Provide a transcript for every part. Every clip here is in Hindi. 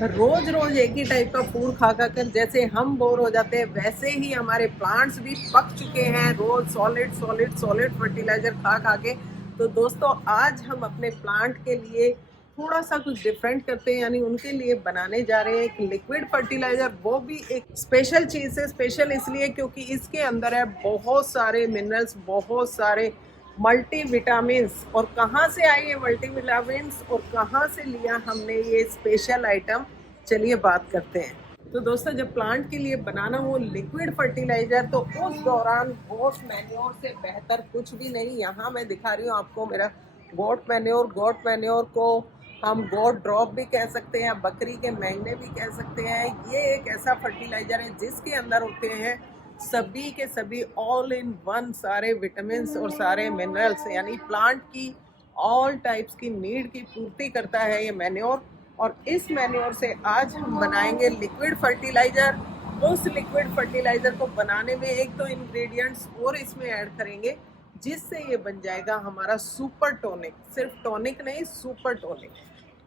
रोज रोज एक ही टाइप का फूड खा खा कर जैसे हम बोर हो जाते हैं, वैसे ही हमारे प्लांट्स भी पक चुके हैं रोज सॉलिड सॉलिड सॉलिड फर्टिलाइजर खा खा के। तो दोस्तों, आज हम अपने प्लांट के लिए थोड़ा सा कुछ डिफरेंट करते हैं, यानी उनके लिए बनाने जा रहे हैं एक लिक्विड फर्टिलाइजर। वो भी एक स्पेशल चीज़ है। स्पेशल इसलिए क्योंकि इसके अंदर है बहुत सारे मिनरल्स, बहुत सारे मल्टी विटामिन्स। और कहाँ से आई ये मल्टी विटामिन्स और कहाँ से लिया हमने ये स्पेशल आइटम, चलिए बात करते हैं। तो दोस्तों, जब प्लांट के लिए बनाना हो लिक्विड फर्टिलाइजर, तो उस दौरान गोट मैन्योर से बेहतर कुछ भी नहीं। यहाँ मैं दिखा रही हूँ आपको मेरा गोट मैन्योर। गोट मैन्योर को हम गोट ड्रॉप भी कह सकते हैं, बकरी के मैंगने भी कह सकते हैं। ये एक ऐसा फर्टिलाइजर है जिसके अंदर होते हैं सभी के सभी ऑल इन वन सारे विटामिन और सारे मिनरल्स, यानी प्लांट की ऑल टाइप्स की नीड की पूर्ति करता है ये मैन्योर। और इस मैन्योर से आज हम बनाएंगे लिक्विड फर्टिलाइजर। उस लिक्विड फर्टिलाइजर को बनाने में एक दो इंग्रेडिएंट्स और इसमें ऐड करेंगे, जिससे ये बन जाएगा हमारा सुपर टॉनिक। सिर्फ टॉनिक नहीं, सुपर टॉनिक।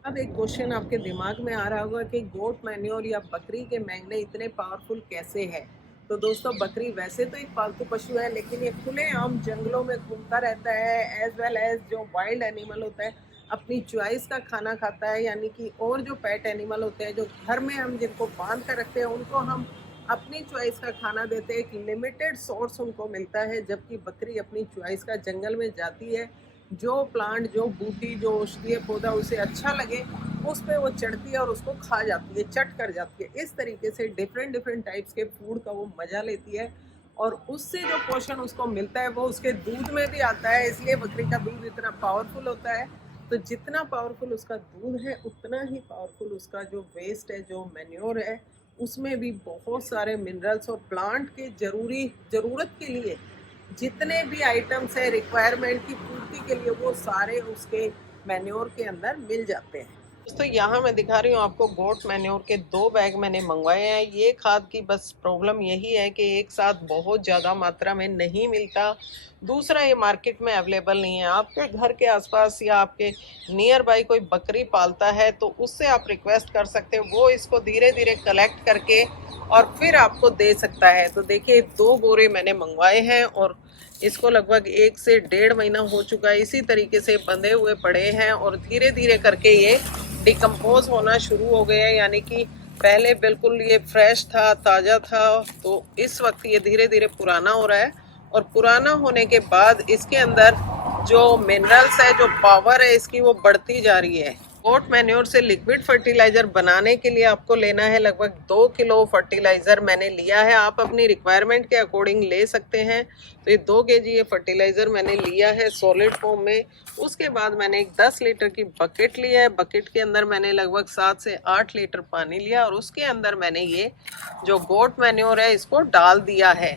अब एक क्वेश्चन आपके दिमाग में आ रहा होगा कि गोट मैन्योर या बकरी के मैंगने इतने पावरफुल कैसे हैं। तो दोस्तों, बकरी वैसे तो एक पालतू पशु है, लेकिन ये खुले आम जंगलों में घूमता रहता है। एज वेल एज जो वाइल्ड एनिमल होता है अपनी चॉइस का खाना खाता है, यानी कि और जो पेट एनिमल होते हैं जो घर में हम जिनको बांध कर रखते हैं उनको हम अपनी चॉइस का खाना देते हैं। एक लिमिटेड सोर्स उनको मिलता है, जबकि बकरी अपनी चॉइस का जंगल में जाती है। जो प्लांट, जो बूटी, जो औषधीय पौधा उसे अच्छा लगे उस पर वो चढ़ती है और उसको खा जाती है, चट कर जाती है। इस तरीके से डिफरेंट डिफरेंट टाइप्स के फूड का वो मज़ा लेती है, और उससे जो पोषण उसको मिलता है वो उसके दूध में भी आता है। इसलिए बकरी का दूध इतना पावरफुल होता है। तो जितना पावरफुल उसका दूध है, उतना ही पावरफुल उसका जो वेस्ट है, जो मैन्योर है, उसमें भी बहुत सारे मिनरल्स और प्लांट के ज़रूरत के लिए जितने भी आइटम्स है रिक्वायरमेंट की पूर्ति के लिए, वो सारे उसके मैन्योर के अंदर मिल जाते हैं। दोस्तों, यहाँ मैं दिखा रही हूँ आपको गोट मैन्योर के 2 बैग मैंने मंगवाए हैं। ये खाद की बस प्रॉब्लम यही है कि एक साथ बहुत ज़्यादा मात्रा में नहीं मिलता। दूसरा, ये मार्केट में अवेलेबल नहीं है। आपके घर के आसपास या आपके नियर बाई कोई बकरी पालता है तो उससे आप रिक्वेस्ट कर सकते हो, वो इसको धीरे धीरे कलेक्ट करके और फिर आपको दे सकता है। तो देखिए, 2 बोरे मैंने मंगवाए हैं और इसको लगभग 1 से 1.5 महीना हो चुका है। इसी तरीके से बंधे हुए पड़े हैं और धीरे धीरे करके ये डिकम्पोज होना शुरू हो गए हैं। यानी कि पहले बिल्कुल ये फ्रेश था, ताज़ा था, तो इस वक्त ये धीरे धीरे पुराना हो रहा है। और पुराना होने के बाद इसके अंदर जो मिनरल्स है, जो पावर है इसकी, वो बढ़ती जा रही है। गोट मैन्योर से लिक्विड फर्टिलाइजर बनाने के लिए आपको लेना है लगभग 2 किलो फर्टिलाइजर मैंने लिया है। आप अपनी रिक्वायरमेंट के अकॉर्डिंग ले सकते हैं। तो ये 2 केजी ये फर्टिलाइजर मैंने लिया है सॉलिड फॉर्म में। उसके बाद मैंने एक 10 लीटर की बकेट लिया है। बकेट के अंदर मैंने लगभग 7 से 8 लीटर पानी लिया और उसके अंदर मैंने ये जो गोट मैन्योर है इसको डाल दिया है।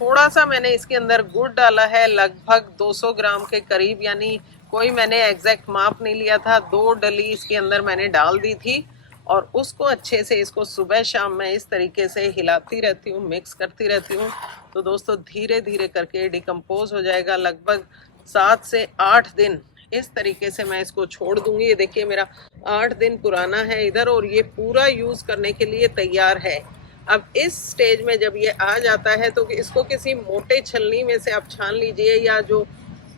थोड़ा सा मैंने इसके अंदर गुड़ डाला है, लगभग 200 ग्राम के करीब, यानी कोई मैंने एग्जैक्ट माप नहीं लिया था। 2 डली इसके अंदर मैंने डाल दी थी और उसको अच्छे से, इसको सुबह शाम मैं इस तरीके से हिलाती रहती हूँ, मिक्स करती रहती हूँ। तो दोस्तों, धीरे धीरे करके डिकम्पोज हो जाएगा। लगभग 7 से 8 दिन इस तरीके से मैं इसको छोड़ दूंगी। ये देखिए, मेरा 8 दिन पुराना है इधर और ये पूरा यूज करने के लिए तैयार है। अब इस स्टेज में जब ये आ जाता है तो इसको किसी मोटे छलनी में से आप छान लीजिए, या जो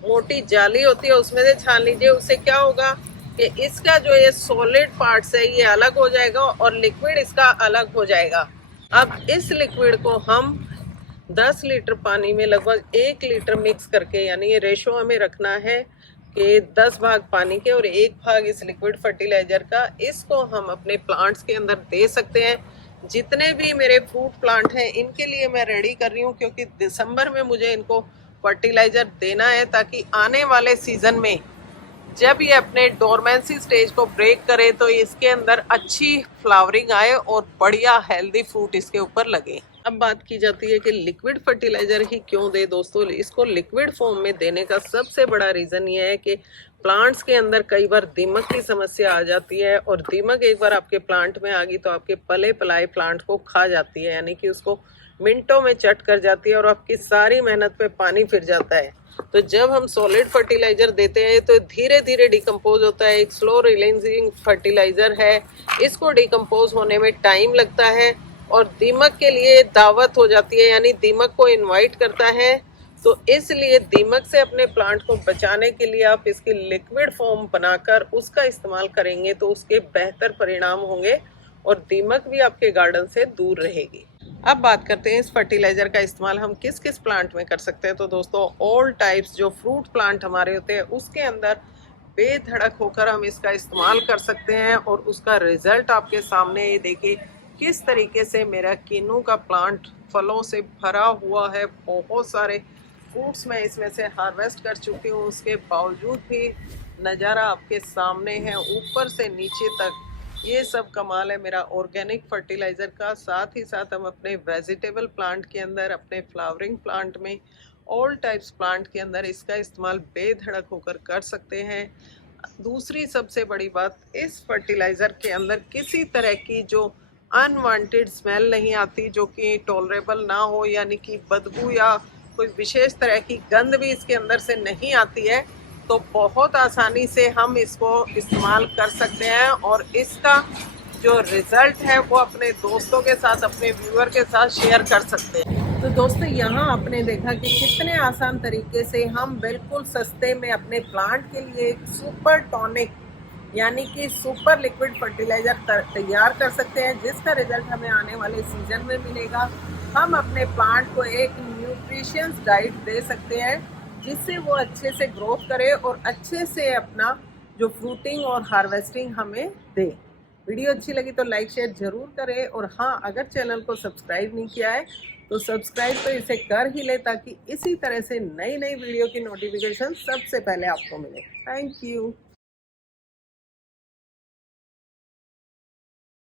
मोटी जाली होती है उसमें से छान लीजिए। उससे क्या होगा कि इसका जो ये सॉलिड पार्ट्स है ये अलग हो जाएगा और लिक्विड इसका अलग हो जाएगा। अब इस लिक्विड को हम 10 लीटर पानी में लगभग 1 लीटर मिक्स करके, यानी ये रेशो हमें रखना है कि 10 भाग पानी के और 1 भाग इस लिक्विड फर्टिलाइजर का, इसको हम अपने प्लांट्स के अंदर दे सकते हैं। जितने भी मेरे फ्रूट प्लांट हैं इनके लिए मैं रेडी कर रही हूँ, क्योंकि दिसंबर में मुझे इनको फर्टिलाइजर देना है, ताकि आने वाले सीजन में जब ये अपने डोरमेंसी स्टेज को ब्रेक करे तो इसके अंदर अच्छी फ्लावरिंग आए और बढ़िया हेल्दी फ्रूट इसके ऊपर लगे। अब बात की जाती है कि लिक्विड फर्टिलाइजर ही क्यों दे। दोस्तों, इसको लिक्विड फॉर्म में देने का सबसे बड़ा रीजन ये है कि प्लांट्स के अंदर कई बार दीमक की समस्या आ जाती है, और दीमक एक बार आपके प्लांट में आ गई तो आपके पले पलाए प्लांट को खा जाती है, यानी कि उसको मिनटों में चट कर जाती है और आपकी सारी मेहनत पे पानी फिर जाता है। तो जब हम सॉलिड फर्टिलाइजर देते हैं तो धीरे धीरे डिकम्पोज होता है, एक स्लो रिलीजिंग फर्टिलाइजर है, इसको डिकम्पोज होने में टाइम लगता है और दीमक के लिए दावत हो जाती है, यानी दीमक को इनवाइट करता है। तो इसलिए दीमक से अपने प्लांट को बचाने के लिए आप इसकी लिक्विड फॉर्म बनाकर उसका इस्तेमाल करेंगे तो उसके बेहतर परिणाम होंगे और दीमक भी आपके गार्डन से दूर रहेगी। अब बात करते हैं इस फर्टिलाइजर का इस्तेमाल हम किस किस प्लांट में कर सकते हैं। तो दोस्तों ऑल टाइप्स जो फ्रूट प्लांट हमारे होते हैं उसके अंदर बेधड़क होकर हम इसका इस्तेमाल कर सकते हैं और उसका रिजल्ट आपके सामने ये देखिए किस तरीके से मेरा किन्नू का प्लांट फलों से भरा हुआ है। बहुत सारे फ्रूट्स मैं इसमें से हार्वेस्ट कर चुकी हूँ, उसके बावजूद भी नज़ारा आपके सामने है ऊपर से नीचे तक। ये सब कमाल है मेरा ऑर्गेनिक फर्टिलाइज़र का। साथ ही साथ हम अपने वेजिटेबल प्लांट के अंदर, अपने फ्लावरिंग प्लांट में, ऑल टाइप्स प्लांट के अंदर इसका इस्तेमाल बेधड़क होकर कर सकते हैं। दूसरी सबसे बड़ी बात, इस फर्टिलाइज़र के अंदर किसी तरह की जो अनवांटेड स्मेल नहीं आती, जो कि टॉलरेबल ना हो, यानी कि बदबू या कोई विशेष तरह की गंध भी इसके अंदर से नहीं आती है। तो बहुत आसानी से हम इसको इस्तेमाल कर सकते हैं और इसका जो रिज़ल्ट है वो अपने दोस्तों के साथ, अपने व्यूअर के साथ शेयर कर सकते हैं। तो दोस्तों यहाँ आपने देखा कि कितने आसान तरीके से हम बिल्कुल सस्ते में अपने प्लांट के लिए एक सुपर टॉनिक यानी कि सुपर लिक्विड फर्टिलाइज़र तैयार कर सकते हैं, जिसका रिजल्ट हमें आने वाले सीजन में मिलेगा। हम अपने प्लांट को एक न्यूट्रिशियस डाइट दे सकते हैं जिससे वो अच्छे से ग्रोथ करे और अच्छे से अपना जो फ्रूटिंग और हार्वेस्टिंग हमें दे। वीडियो अच्छी लगी तो लाइक शेयर जरूर करें और हाँ, अगर चैनल को सब्सक्राइब नहीं किया है तो सब्सक्राइब तो इसे कर ही ले ताकि इसी तरह से नई नई वीडियो की नोटिफिकेशन सबसे पहले आपको मिले। Thank you.